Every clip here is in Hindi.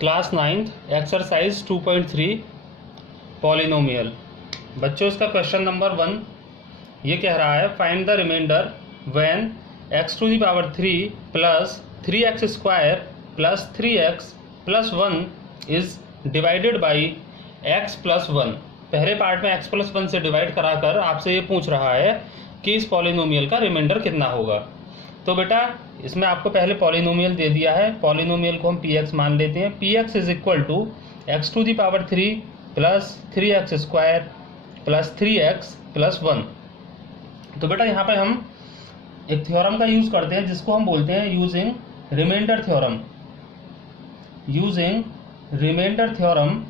Class 9th exercise 2.3 polynomial. बच्चों इसका क्वेश्चन नंबर 1 ये कह रहा है find the remainder when x to the power 3 plus 3x square plus 3x plus 1 is divided by x plus 1। पहले पार्ट में x प्लस 1 से डिवाइड कराकर आपसे ये पूछ रहा है कि इस पॉलिनोमियल का रिमाइंडर कितना होगा। तो बेटा इसमें आपको पहले पॉलिनोमियल दे दिया है, पॉलिनोमियल को हम px मान लेते हैं। px is equal to x to the power 3 plus 3x square plus 3x plus 1। तो बेटा यहाँ पे हम एक थ्योरम का यूज करते हैं जिसको हम बोलते हैं using remainder theorem. Using remainder theorem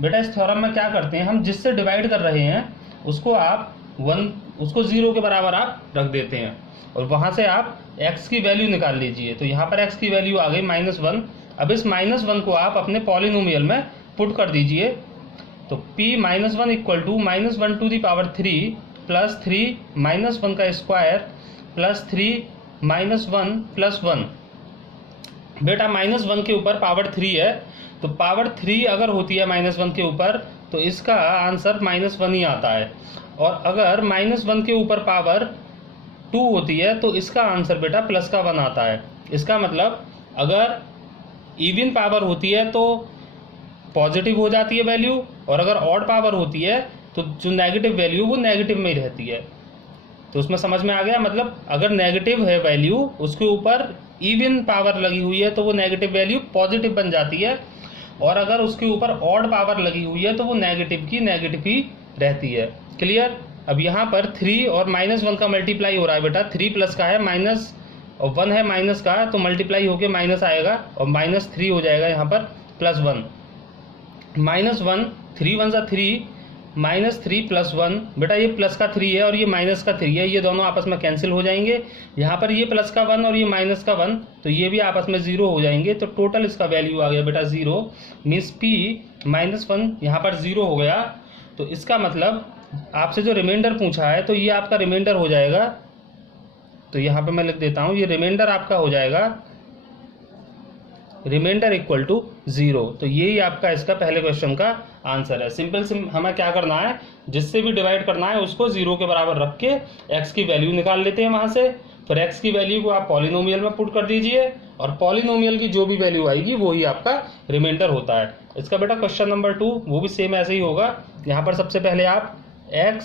बेटा इस थ्योरम में क्या करते हैं, हम जिससे डिवाइड कर रहे हैं उसको 0 के बराबर आप रख देते हैं और वहां से आप x की वैल्यू निकाल लीजिए। तो यहाँ पर x की वैल्यू आ गई -1। अब इस -1 को आप अपने पॉलिनोमियल में पुट कर दीजिए। तो p -1 equal to -1 to the power 3 plus 3 -1 का स्क्वायर प्लस 3 -1 प्लस 1। बेटा -1 के ऊपर पावर 3 है, तो पावर 3 अगर होती है -1 के ऊपर तो इसका आंसर -1 ही आता है, और अगर -1 के ऊपर पावर 2 होती है तो इसका आंसर बेटा प्लस का 1 आता है। इसका मतलब अगर इवन पावर होती है तो पॉजिटिव हो जाती है वैल्यू, और अगर ऑड पावर होती है तो जो नेगेटिव वैल्यू वो नेगेटिव में ही रहती है। तो उसमें समझ में आ गया, मतलब अगर नेगेटिव है वैल्यू उसके ऊपर इवन पावर लगी हुई है तो वो नेगेटिव वैल्यू पॉजिटिव बन जाती है, और अगर उसके ऊपर ऑड पावर लगी हुई है तो वो नेगेटिव की नेगेटिव ही रहती है। क्लियर। अब यहाँ पर 3 और -1 का मल्टीप्लाई हो रहा है बेटा, 3 प्लस का है माइनस और 1 है माइनस का, तो मल्टीप्लाई होके माइनस आएगा और -3 हो जाएगा यहाँ पर प्लस 1। -1 3 1 3 -3 प्लस 1। बेटा ये प्लस का 3 है और ये माइनस का 3 है, ये दोनों आपस में कैंसिल हो जाएंगे। यहाँ पर ये प्लस का 1 और ये माइनस का 1, तो ये भी आपस में 0 हो जाएंगे। तो टोटल इसका वैल्यू आ गया बेटा 0, मीन्स p -1 यहाँ पर 0 हो गया। तो इसका मतलब आपसे जो रिमाइंडर पूछा है तो ये आपका रिमाइंडर हो जाएगा। तो यहाँ पे मैं लिख देता हूँ, ये रिमाइंडर आपका हो जाएगा रिमाइंडर इक्वल टू 0। तो यही आपका इसका पहले क्वेश्चन का आंसर है। सिंपल हमें क्या करना है, जिससे भी डिवाइड करना है उसको 0 के बराबर रख के x की वैल्यू निकाल लेते हैं वहां से। फिर x की वैल्यू को आप पॉलिनोमियल में पुट कर दीजिए और पॉलिनोमियल की जो भी वैल्यू आएगी वो ही आपका रिमाइंडर होता है। इसका बेटा क्वेश्चन नंबर 2 वो भी सेम ऐसे ही होगा। यहाँ पर सबसे पहले आप x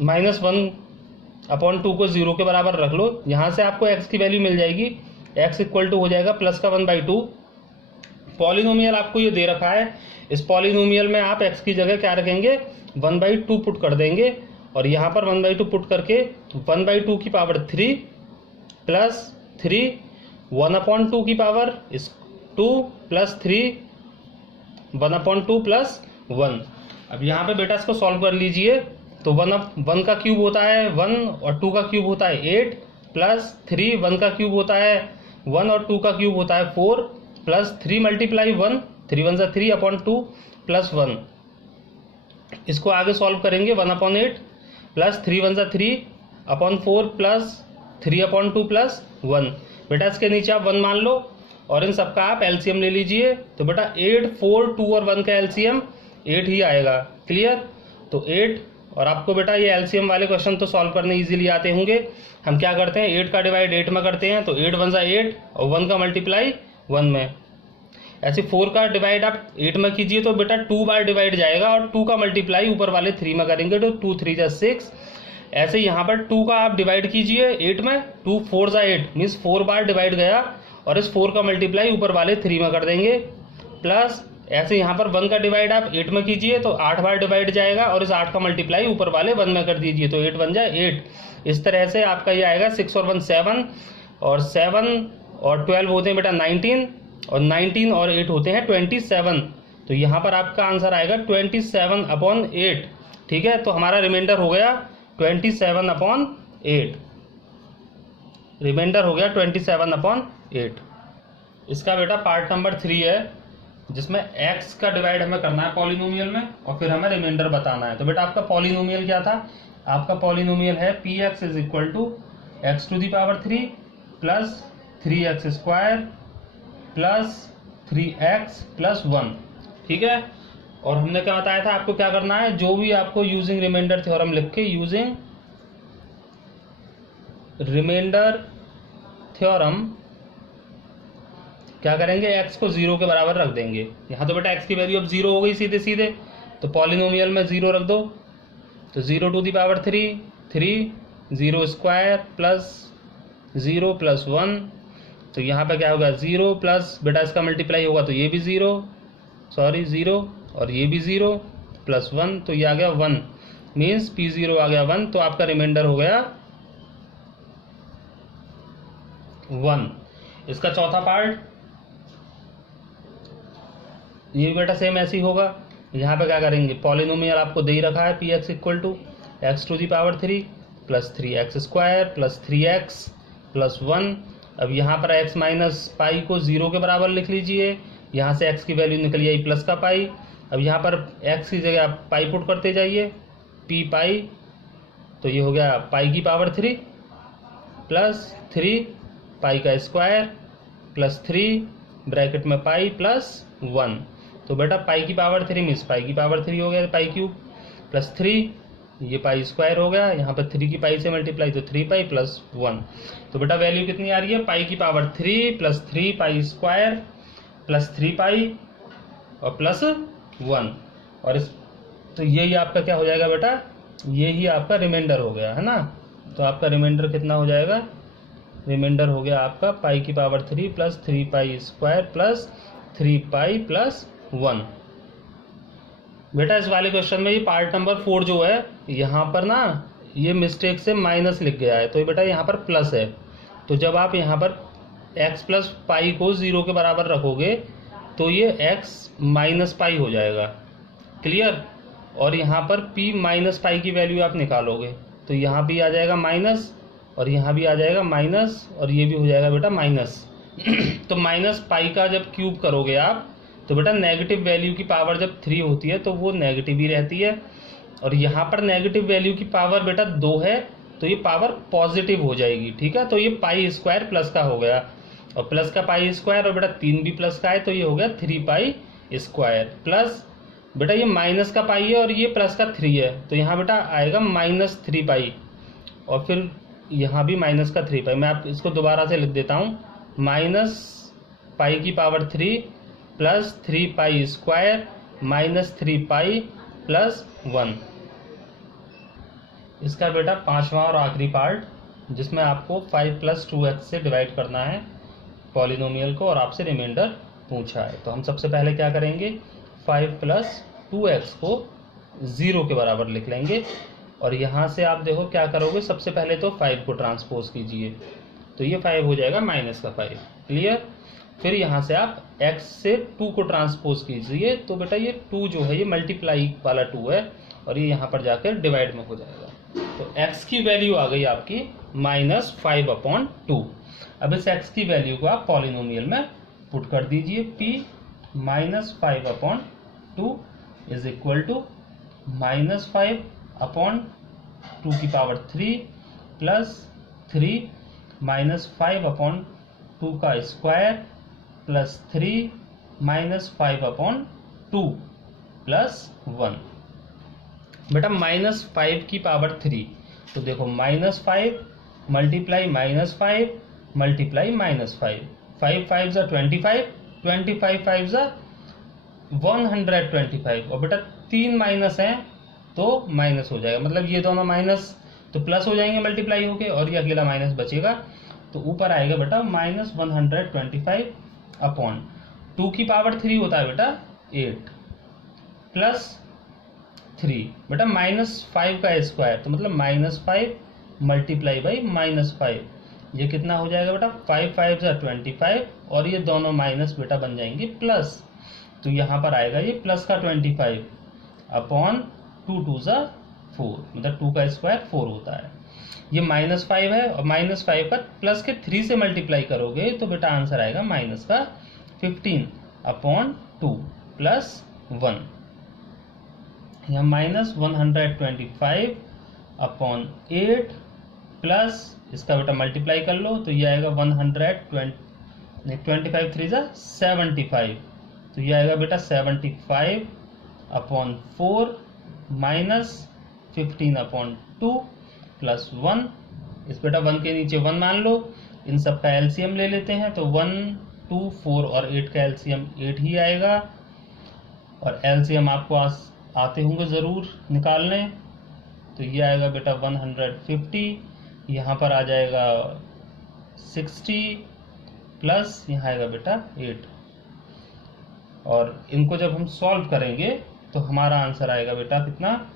-1/2 को 0 के बराबर रख लो, यहाँ से आपको x की वैल्यू मिल जाएगी। x इक्वल टू हो जाएगा प्लस का 1/2। पॉलिनोमियल आपको ये दे रखा है, इस पॉलिनोमियल में आप x की जगह क्या रखेंगे 1/2 पुट कर देंगे, और यहाँ पर 1/2 पुट करके 1/2 की पावर 3 प्लस 3 1/2 की पावर 2 प्लस 3 1/2 प्लस 1। अब यहाँ पे बेटा इसको सॉल्व कर लीजिए। तो 1 का क्यूब होता है 1 और 2 का क्यूब होता है 8 प्लस 3 1 का क्यूब होता है 1 और 2 का क्यूब होता है 4 प्लस 3 मल्टीप्लाई 1 3 1 3/2 प्लस 1। इसको आगे सॉल्व करेंगे 1/8 प्लस 3 1 3/4 प्लस 3/2 प्लस 1। बेटा इसके नीचे आप 1 मान लो और इन सबका आप एलसीएम ले लीजिए। तो बेटा 8 4 2 और 1 का एलसीएम 8 ही आएगा। क्लियर। तो 8, और आपको बेटा ये एलसीएम वाले क्वेश्चन तो सॉल्व करने इजीली आते होंगे। हम क्या करते हैं 8 का डिवाइड 8 में करते हैं, तो 8 1 8 और 1 का मल्टीप्लाई 1 में। ऐसे 4 का डिवाइड आप 8 में कीजिए तो बेटा 2 बार डिवाइड जाएगा, और 2 का मल्टीप्लाई ऊपर वाले 3 में करेंगे तो 2 3 6। ऐसे यहाँ पर 2 का आप डिवाइड कीजिए 8 में, 2 4 8 मीन्स 4 बार डिवाइड गया, और इस 4 का मल्टीप्लाई ऊपर वाले 3 में कर देंगे। प्लस ऐसे यहाँ पर 1 का डिवाइड आप 8 में कीजिए तो 8 बार डिवाइड जाएगा, और इस 8 का मल्टीप्लाई ऊपर वाले 1 में कर दीजिए तो 8 1 8। इस तरह से आपका ये आएगा 6 और 1 7, और 7 और 12 होते हैं बेटा 19, और 19 और 8 होते हैं 27। तो यहाँ पर आपका आंसर आएगा 27/8। ठीक है, तो हमारा रिमाइंडर हो गया 27/8। रिमाइंडर हो गया 27/8। इसका बेटा पार्ट नंबर 3 है जिसमें x का डिवाइड हमें करना है पॉलिनोमियल में, और फिर हमें रिमाइंडर बताना है। तो बेटा आपका पॉलिनोमियल क्या था, आपका पॉलिनोमियल है px is equal to x to the power 3 plus 3x square plus 3x plus 1, ठीक है। और हमने क्या बताया था आपको क्या करना है, जो भी आपको यूजिंग रिमाइंडर थ्योरम लिख के यूजिंग रिमाइंडर थ्योरम क्या करेंगे, x को 0 के बराबर रख देंगे। यहाँ तो बेटा x की वैल्यू अब 0 हो गई सीधे सीधे, तो पॉलिनोमियल में 0 रख दो, तो 0 to the power 3, 0 square plus 0 plus 1, तो यहाँ पे क्या होगा 0 प्लस बेटा इसका मल्टीप्लाई होगा तो ये भी 0 और ये भी 0 प्लस 1, तो ये आ गया 1, मीन्स P0 आ गया 1, तो आपका रिमाइंडर हो गया 1। इसका चौथा पार्ट ये बेटा सेम ऐसे ही होगा। यहाँ पे क्या करेंगे, पॉलिनोमियल आपको दे ही रखा है Px equal to x to the power 3 plus 3x square plus 3x plus 1। अब यहाँ पर x माइनस पाई को 0 के बराबर लिख लीजिए, यहाँ से x की वैल्यू निकल आई प्लस का पाई। अब यहाँ पर x की जगह आप पाई पुट करते जाइए, p पाई, तो ये हो गया पाई की पावर 3 प्लस 3 पाई का स्क्वायर प्लस 3 ब्रैकेट में पाई प्लस 1, तो बेटा पाई की पावर 3 मीन्स पाई की पावर 3 हो गया, पाई क्यूब प्लस 3, ये पाई स्क्वायर हो गया, यहाँ पर 3 की पाई से मल्टीप्लाई तो 3 पाई प्लस 1, तो बेटा वैल्यू कितनी आ रही है, पाई की power 3 plus 3 pi square plus 3 पाई और प्लस 1, और इस तो यही आपका क्या हो जाएगा बेटा, यही आपका रिमाइंडर हो गया है ना। तो आपका रिमाइंडर कितना हो जाएगा, रिमाइंडर हो गया आपका पाई की power 3 plus 3 pi square plus 3 pi plus 1। बेटा इस वाले क्वेश्चन में ये पार्ट नंबर 4 जो है, यहाँ पर ना ये मिस्टेक से माइनस लिख गया है, तो बेटा यहाँ पर प्लस है, तो जब आप यहाँ पर x प्लस पाई को 0 के बराबर रखोगे तो ये x माइनस पाई हो जाएगा, क्लियर। और यहाँ पर p माइनस पाई की वैल्यू आप निकालोगे तो यहाँ भी आ जाएगा माइनस और यहाँ भी आ जाएगा माइनस और ये भी हो जाएगा बेटा माइनस। तो माइनस पाई का जब क्यूब करोगे आप तो बेटा नेगेटिव वैल्यू की पावर जब 3 होती है तो वो नेगेटिव ही रहती है, और यहाँ पर नेगेटिव वैल्यू की पावर बेटा 2 है तो ये पावर पॉजिटिव हो जाएगी, ठीक है। तो ये पाई स्क्वायर प्लस का हो गया और प्लस का पाई स्क्वायर और बेटा 3 भी प्लस का है तो ये हो गया 3 पाई स्क्वायर प्लस बेटा ये माइनस का पाई है और ये प्लस का 3 है तो यहाँ बेटा आएगा माइनस 3 पाई और फिर यहाँ भी माइनस का 3 पाई। मैं आप इसको दोबारा से लिख देता हूँ, माइनस पाई की power 3 plus 3 pi square minus 3 pi plus 1। इसका बेटा पांचवा और आखिरी पार्ट जिसमें आपको 5 प्लस 2x से डिवाइड करना है पॉलिनोमियल को और आपसे रिमाइंडर पूछा है। तो हम सबसे पहले क्या करेंगे, 5 प्लस 2x को 0 के बराबर लिख लेंगे और यहाँ से आप देखो क्या करोगे, सबसे पहले तो 5 को ट्रांसपोज कीजिए तो ये 5 हो जाएगा माइनस का 5, क्लियर। फिर यहाँ से आप x से 2 को ट्रांसपोज कीजिए तो बेटा ये 2 जो है ये मल्टीप्लाई वाला 2 है और ये यहाँ पर जाकर डिवाइड में हो जाएगा, तो x की वैल्यू आ गई आपकी -5/2। अब इस x की वैल्यू को आप पॉलिनोमियल में पुट कर दीजिए, p -5/2 इज इक्वल टू -5/2 की पावर 3 प्लस 3 -5/2 का स्क्वायर प्लस 3 -5/2 प्लस 1। बेटा -5 की पावर 3 तो देखो -5 मल्टीप्लाई -5 मल्टीप्लाई -5, 5 5 ज़ा 25, 25 5 ज़ा 125 और बेटा 3 माइनस है तो माइनस हो जाएगा, मतलब ये दोनों माइनस तो प्लस हो जाएंगे मल्टीप्लाई होके और ये अकेला माइनस बचेगा तो ऊपर आएगा बेटा -125/2 की पावर 3 होता है बेटा 8 प्लस 3 बेटा -5 का स्क्वायर तो मतलब -5 मल्टीप्लाई बाई -5, ये कितना हो जाएगा बेटा 5 5 ज़ा 25 और ये दोनों माइनस बेटा बन जाएंगे प्लस, तो यहाँ पर आएगा ये प्लस का 25/2 2 ज़ा 4, मतलब 2 का स्क्वायर 4 होता है। ये -5 है और -5 का प्लस के 3 से मल्टीप्लाई करोगे तो बेटा आंसर आएगा माइनस का 15/2 प्लस 1, यहाँ -125/8 प्लस इसका बेटा मल्टीप्लाई कर लो तो ये आएगा 125 नहीं, 25 3 जा 75, तो ये आएगा बेटा 75 अपॉन 4 माइनस 15 अपॉन 2 प्लस 1। इस बेटा 1 के नीचे 1 मान लो, इन सब का एलसीएम ले लेते हैं, तो 1 2 4 और 8 का एलसीएम 8 ही आएगा। और एलसीएम आपको आते होंगे ज़रूर निकालने, तो ये आएगा बेटा 150, यहाँ पर आ जाएगा 60 प्लस यहाँ आएगा बेटा 8। और इनको जब हम सॉल्व करेंगे तो हमारा आंसर आएगा बेटा कितना,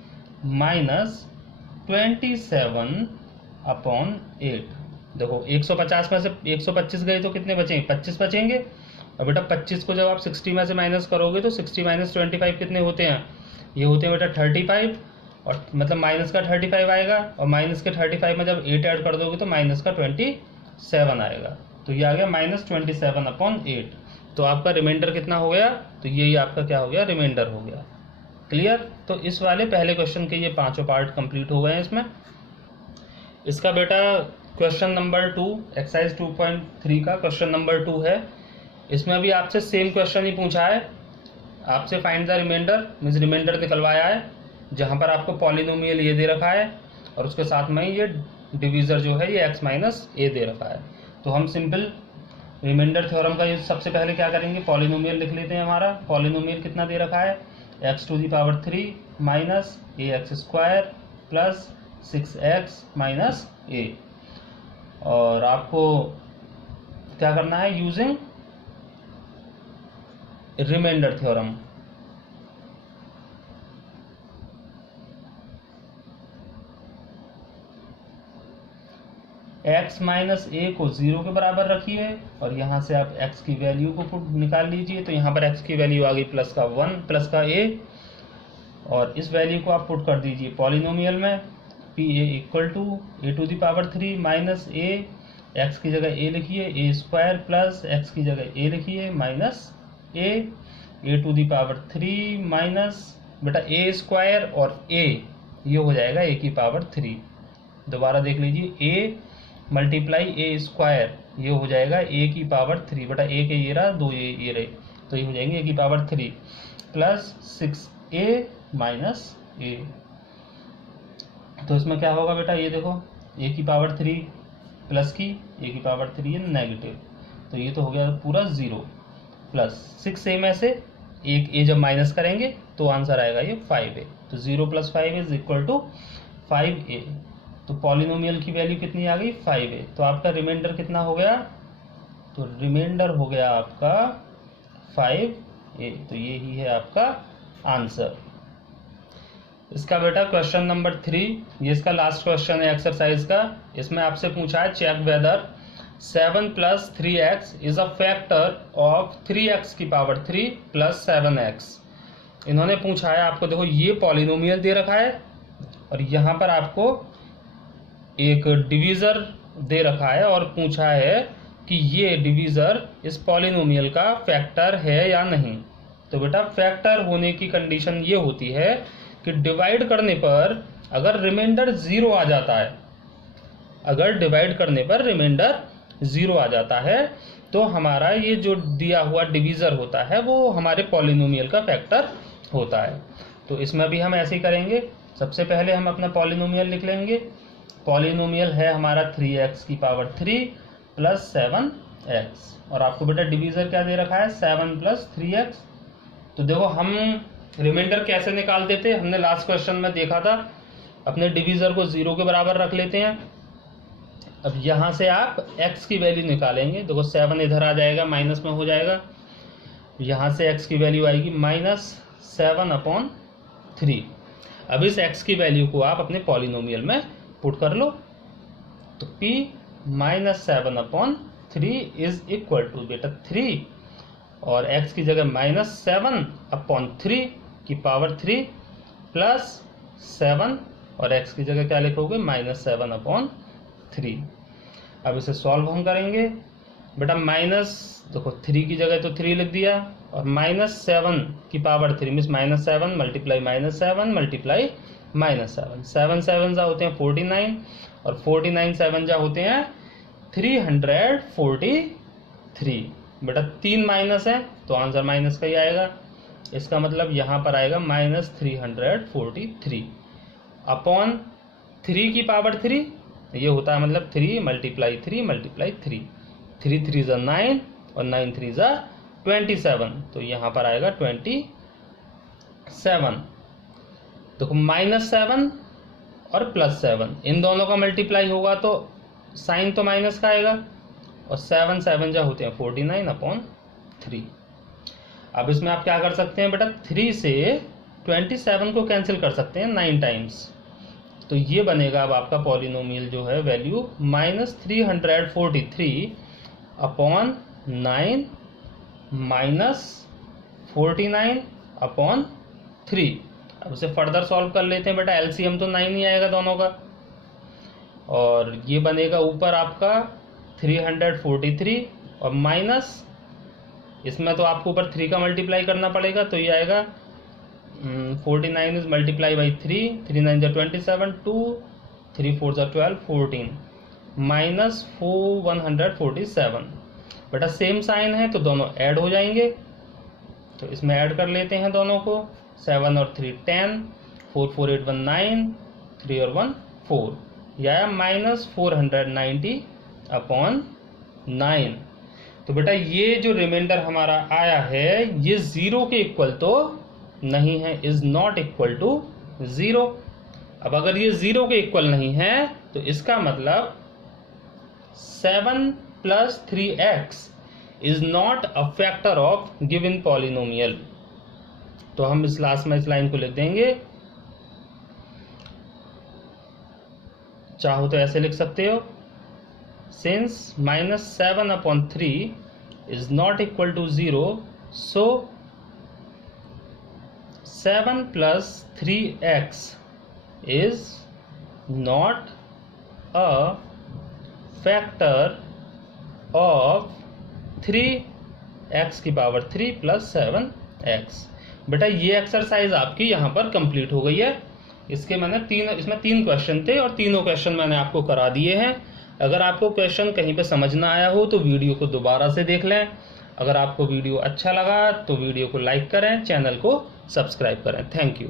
-27 अपॉन 8। देखो 150 में से 125 गए तो कितने बचेंगे, 25 बचेंगे। और बेटा 25 को जब आप 60 में से माइनस करोगे तो 60 माइनस 25 कितने होते हैं, ये होते हैं बेटा 35, और मतलब माइनस का 35 आएगा, और माइनस के 35 में जब 8 ऐड कर दोगे तो माइनस का 27 आएगा। तो ये आ गया -27 अपॉन 8। तो आपका रिमाइंडर कितना हो गया, तो यही आपका क्या हो गया, रिमाइंडर हो गया। क्लियर। तो इस वाले पहले क्वेश्चन के ये पांचों पार्ट कंप्लीट हो गए हैं इसमें। इसका बेटा क्वेश्चन नंबर 2 एक्सरसाइज 2.3 का क्वेश्चन नंबर 2 है। इसमें भी आपसे सेम क्वेश्चन ही पूछा है, आपसे find the remainder, means remainder निकलवाया है, जहां पर आपको पॉलिनोमियल ये दे रखा है और उसके साथ में ये डिवीजर जो है ये x माइनस ए दे रखा है। तो हम सिंपल रिमाइंडर थ्योरम का यूज सबसे पहले क्या करेंगे, पॉलिनोमियल लिख लेते हैं। हमारा पॉलिनोमियल कितना दे रखा है, x⁻³ minus ax² plus 6x minus a। और आपको क्या करना है, using remainder theorem. x minus a को 0 के बराबर रखिए और यहाँ से आप x की वैल्यू को निकाल लीजिए। तो यहाँ पर x की वैल्यू आ गई प्लस का 1 प्लस का a, और इस वैल्यू को आप पुट कर दीजिए पॉलिनोमियल में। P A equal to a⁻³ minus a, x की जगह a लिखिए a² प्लस x की जगह a लिखिए माइनस a⁻³ माइनस बेटा a² और a ये हो जाएगा a⁻³। दोबारा देख लीजिए, a मल्टीप्लाई a² ये हो जाएगा a⁻³ बेटा a के ये रहा, 2 ये रहे, तो ये हो जाएंगे a⁻³ plus 6a minus a। तो इसमें क्या होगा बेटा, ये देखो a⁻³ प्लस की a⁻³ है नेगेटिव, तो ये तो हो गया पूरा 0 प्लस 6a में से एक a जब माइनस करेंगे तो आंसर आएगा ये 5a। तो 0 plus 5 is equal to 5a। तो पॉलिनोमियल की वैल्यू कितनी आ गई, 5a। तो आपका रिमाइंडर कितना हो गया, तो रिमाइंडर हो गया आपका 5a। तो ये ही है आपका आंसर। इसका बेटा क्वेश्चन नंबर 3, ये इसका लास्ट क्वेश्चन है एक्सरसाइज का। इसमें आपसे पूछा है check whether 7 plus 3x is a factor of 3x³ plus 7x। इन्होंने पूछा है आपको, देखो ये पॉलिनोमियल दे रखा है और यहाँ पर आपको एक डिवीजर दे रखा है और पूछा है कि ये डिवीजर इस पॉलिनोमियल का फैक्टर है या नहीं। तो बेटा फैक्टर होने की कंडीशन ये होती है कि डिवाइड करने पर अगर रिमाइंडर 0 आ जाता है, अगर डिवाइड करने पर रिमाइंडर 0 आ जाता है तो हमारा ये जो दिया हुआ डिवीजर होता है वो हमारे पॉलिनोमियल का फैक्टर होता है। तो इसमें भी हम ऐसे ही करेंगे। सबसे पहले हम अपना पॉलिनोमियल लिख लेंगे। पॉलिनोमियल है हमारा 3x³ प्लस 7x, और आपको बेटा डिवीजर क्या दे रखा है, 7 प्लस 3x। तो देखो हम रिमाइंडर कैसे निकालते थे, हमने लास्ट क्वेश्चन में देखा था, अपने डिवीजर को 0 के बराबर रख लेते हैं। अब यहाँ से आप x की वैल्यू निकालेंगे। देखो 7 इधर आ जाएगा, माइनस में हो जाएगा, यहाँ से x की वैल्यू आएगी -7/3। अब इस x की वैल्यू को आप अपने पॉलिनोमियल में पुट कर लो। तो p -7/3 इज इक्वल टू बेटा 3, और x की जगह -7/3 की पावर 3 प्लस 7, और x की जगह क्या लिखोगे, -7/3। अब इसे सॉल्व हम करेंगे। बेटा देखो 3 की जगह तो 3 लिख दिया, और -7 की पावर 3 मीन्स -7 मल्टीप्लाई -7 मल्टीप्लाई -7। 7 7 जा होते हैं 49, और 49 7 जा होते हैं 349। 3 बेटा 3 माइनस है तो आंसर माइनस का ही आएगा। इसका मतलब यहाँ पर आएगा -343 अपॉन 3 की पावर 3, ये होता है मतलब 3 मल्टीप्लाई 3 मल्टीप्लाई 3, 3 3 ज़ा 9 और 9 3 ज़ा 27, तो यहाँ पर आएगा 27। देखो -7 और +7 इन दोनों का मल्टीप्लाई होगा तो साइन तो माइनस का आएगा, और 7 7 जा होते हैं 49 अपॉन 3। अब इसमें आप क्या कर सकते हैं बेटा, 3 से 27 को कैंसिल कर सकते हैं 9 टाइम्स, तो ये बनेगा अब आपका पॉलिनोमियल जो है वैल्यू -343 अपॉन 9 -49 अपॉन 3। अब इसे फर्दर सॉल्व कर लेते हैं बेटा, एलसीएम तो 9 ही आएगा दोनों का, और ये बनेगा ऊपर आपका 343 और माइनस इसमें तो आपको ऊपर 3 का मल्टीप्लाई करना पड़ेगा, तो ये आएगा 49 इज मल्टीप्लाई बाई 3, 3 9 जा 27, 2 3 4 जा 12, 14 -147। बेटा सेम साइन है तो दोनों ऐड हो जाएंगे, तो इसमें ऐड कर लेते हैं दोनों को, 7 और 3 10, 4 4 8 1 9, 3 और 1 4, यह आया -490 अपॉन 9। तो बेटा ये जो रिमाइंडर हमारा आया है ये 0 के इक्वल तो नहीं है, इज नॉट इक्वल टू 0। अब अगर ये 0 के इक्वल नहीं है तो इसका मतलब 7 + 3x is not a factor of given polynomial. तो हम इस लास्ट में इस लाइन को लिख देंगे, चाहो तो ऐसे लिख सकते हो, since -7 upon 3 is not equal to 0, so 7 + 3x is not a factor of 3x की पावर 3 + 7x। बेटा ये एक्सरसाइज आपकी यहाँ पर कंप्लीट हो गई है। इसके मैंने इसमें 3 क्वेश्चन थे और तीनों क्वेश्चन मैंने आपको करा दिए हैं। अगर आपको क्वेश्चन कहीं पे समझ ना आया हो तो वीडियो को दोबारा से देख लें। अगर आपको वीडियो अच्छा लगा तो वीडियो को लाइक करें, चैनल को सब्सक्राइब करें। Thank you.